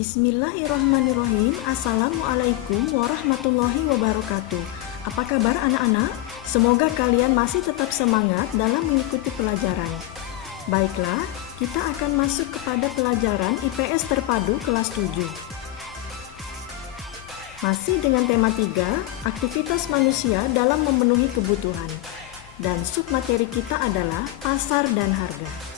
Bismillahirrahmanirrahim. Assalamualaikum warahmatullahi wabarakatuh. Apa kabar anak-anak? Semoga kalian masih tetap semangat dalam mengikuti pelajaran. Baiklah, kita akan masuk kepada pelajaran IPS Terpadu kelas 7. Masih dengan tema 3, aktivitas manusia dalam memenuhi kebutuhan. Dan submateri kita adalah pasar dan harga.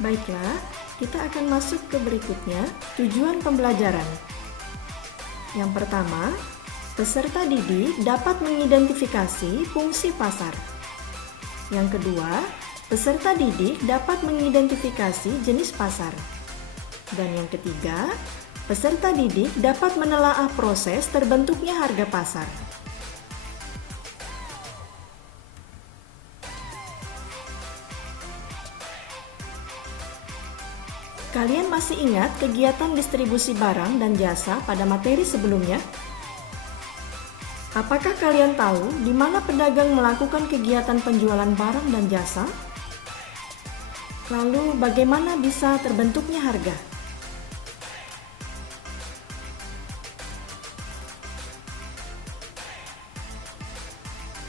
Baiklah, kita akan masuk ke berikutnya, tujuan pembelajaran. Yang pertama, peserta didik dapat mengidentifikasi fungsi pasar. Yang kedua, peserta didik dapat mengidentifikasi jenis pasar. Dan yang ketiga, peserta didik dapat menelaah proses terbentuknya harga pasar. Kalian masih ingat kegiatan distribusi barang dan jasa pada materi sebelumnya? Apakah kalian tahu di mana pedagang melakukan kegiatan penjualan barang dan jasa? Lalu bagaimana bisa terbentuknya harga?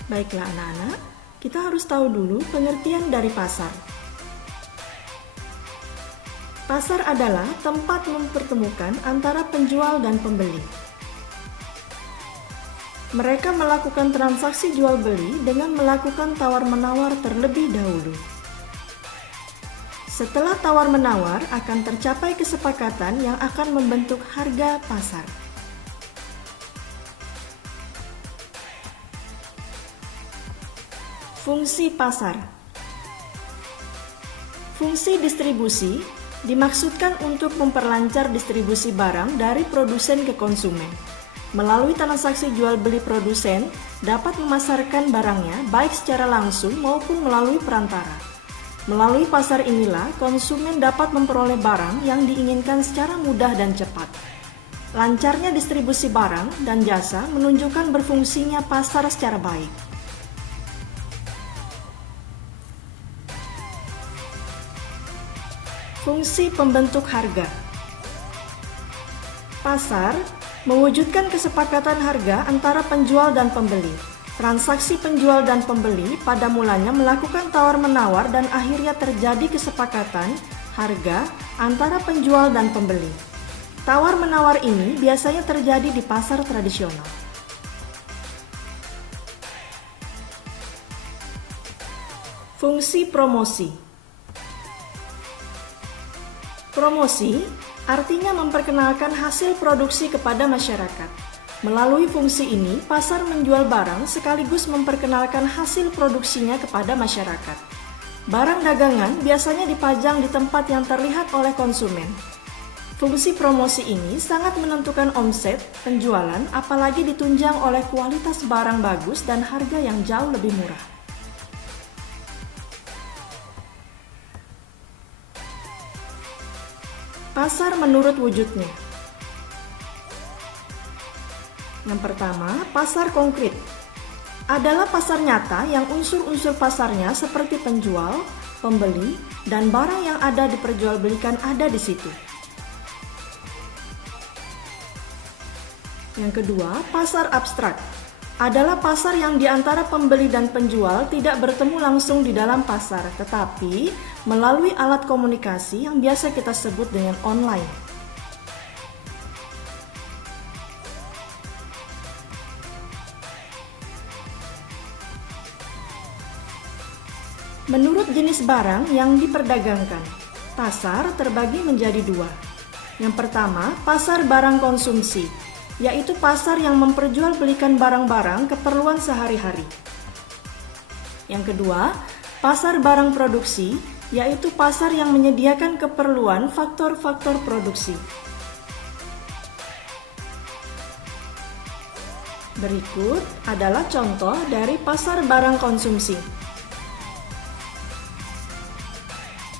Baiklah anak-anak, kita harus tahu dulu pengertian dari pasar. Pasar adalah tempat mempertemukan antara penjual dan pembeli. Mereka melakukan transaksi jual-beli dengan melakukan tawar-menawar terlebih dahulu. Setelah tawar-menawar akan tercapai kesepakatan yang akan membentuk harga pasar. Fungsi pasar. Fungsi distribusi dimaksudkan untuk memperlancar distribusi barang dari produsen ke konsumen. Melalui transaksi jual-beli, produsen dapat memasarkan barangnya baik secara langsung maupun melalui perantara. Melalui pasar inilah konsumen dapat memperoleh barang yang diinginkan secara mudah dan cepat. Lancarnya distribusi barang dan jasa menunjukkan berfungsinya pasar secara baik. Fungsi pembentuk harga. Pasar mewujudkan kesepakatan harga antara penjual dan pembeli. Transaksi penjual dan pembeli pada mulanya melakukan tawar-menawar dan akhirnya terjadi kesepakatan harga antara penjual dan pembeli. Tawar-menawar ini biasanya terjadi di pasar tradisional. Fungsi promosi. Promosi artinya memperkenalkan hasil produksi kepada masyarakat. Melalui fungsi ini, pasar menjual barang sekaligus memperkenalkan hasil produksinya kepada masyarakat. Barang dagangan biasanya dipajang di tempat yang terlihat oleh konsumen. Fungsi promosi ini sangat menentukan omset penjualan, apalagi ditunjang oleh kualitas barang bagus dan harga yang jauh lebih murah. Pasar menurut wujudnya. Yang pertama, pasar konkret adalah pasar nyata yang unsur-unsur pasarnya seperti penjual, pembeli, dan barang yang ada diperjualbelikan ada di situ. Yang kedua, pasar abstrak adalah pasar yang di antara pembeli dan penjual tidak bertemu langsung di dalam pasar, tetapi melalui alat komunikasi yang biasa kita sebut dengan online. Menurut jenis barang yang diperdagangkan, pasar terbagi menjadi dua. Yang pertama, pasar barang konsumsi, yaitu pasar yang memperjualbelikan barang-barang keperluan sehari-hari. Yang kedua, pasar barang produksi, yaitu pasar yang menyediakan keperluan faktor-faktor produksi. Berikut adalah contoh dari pasar barang konsumsi.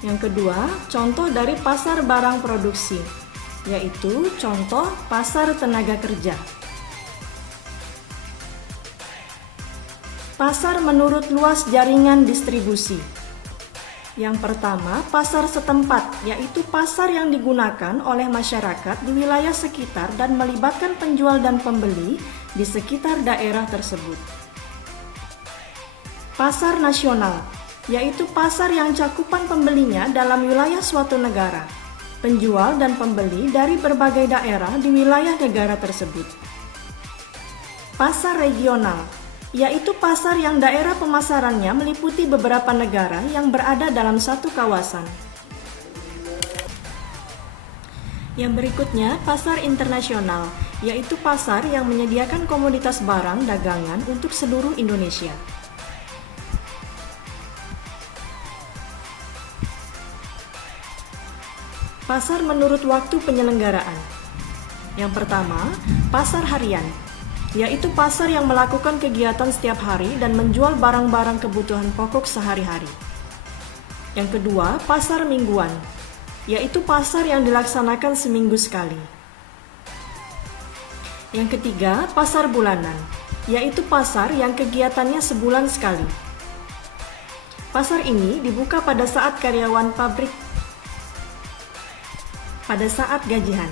Yang kedua, contoh dari pasar barang produksi, yaitu contoh pasar tenaga kerja. Pasar menurut luas jaringan distribusi. Yang pertama, pasar setempat, yaitu pasar yang digunakan oleh masyarakat di wilayah sekitar dan melibatkan penjual dan pembeli di sekitar daerah tersebut. Pasar nasional, yaitu pasar yang cakupan pembelinya dalam wilayah suatu negara, penjual dan pembeli dari berbagai daerah di wilayah negara tersebut. Pasar regional, yaitu pasar yang daerah pemasarannya meliputi beberapa negara yang berada dalam satu kawasan. Yang berikutnya, pasar internasional, yaitu pasar yang menyediakan komoditas barang dagangan untuk seluruh Indonesia. Pasar menurut waktu penyelenggaraan. Yang pertama, pasar harian, yaitu pasar yang melakukan kegiatan setiap hari dan menjual barang-barang kebutuhan pokok sehari-hari. Yang kedua, pasar mingguan, yaitu pasar yang dilaksanakan seminggu sekali. Yang ketiga, pasar bulanan, yaitu pasar yang kegiatannya sebulan sekali. Pasar ini dibuka pada saat karyawan pabrik pada saat gajian.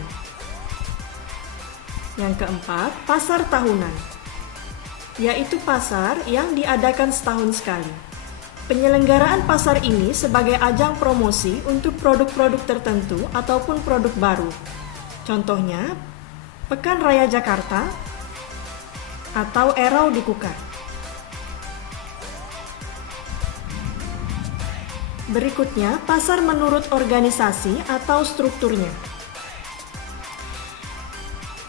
Yang keempat, pasar tahunan, yaitu pasar yang diadakan setahun sekali. Penyelenggaraan pasar ini sebagai ajang promosi untuk produk-produk tertentu ataupun produk baru. Contohnya, Pekan Raya Jakarta atau Erau di Kukar. Berikutnya, pasar menurut organisasi atau strukturnya.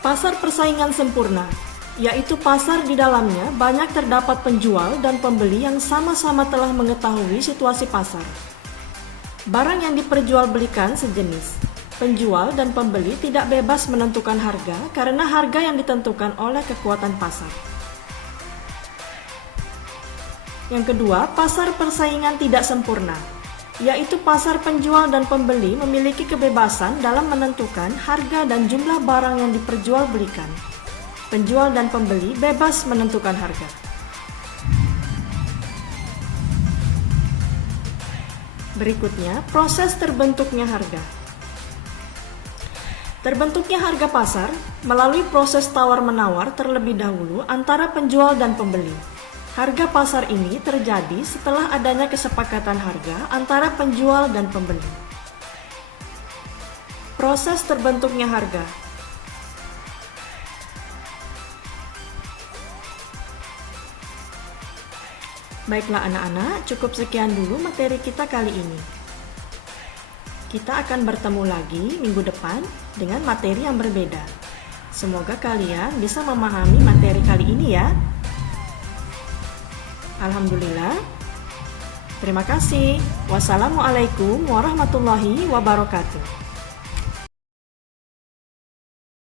Pasar persaingan sempurna, yaitu pasar di dalamnya banyak terdapat penjual dan pembeli yang sama-sama telah mengetahui situasi pasar. Barang yang diperjualbelikan sejenis. Penjual dan pembeli tidak bebas menentukan harga karena harga yang ditentukan oleh kekuatan pasar. Yang kedua, pasar persaingan tidak sempurna, yaitu pasar penjual dan pembeli memiliki kebebasan dalam menentukan harga dan jumlah barang yang diperjualbelikan. Penjual dan pembeli bebas menentukan harga. Berikutnya, proses terbentuknya harga. Terbentuknya harga pasar melalui proses tawar-menawar terlebih dahulu antara penjual dan pembeli. Harga pasar ini terjadi setelah adanya kesepakatan harga antara penjual dan pembeli. Proses terbentuknya harga. Baiklah anak-anak, cukup sekian dulu materi kita kali ini. Kita akan bertemu lagi minggu depan dengan materi yang berbeda. Semoga kalian bisa memahami materi kali ini ya. Alhamdulillah. Terima kasih. Wassalamualaikum warahmatullahi wabarakatuh.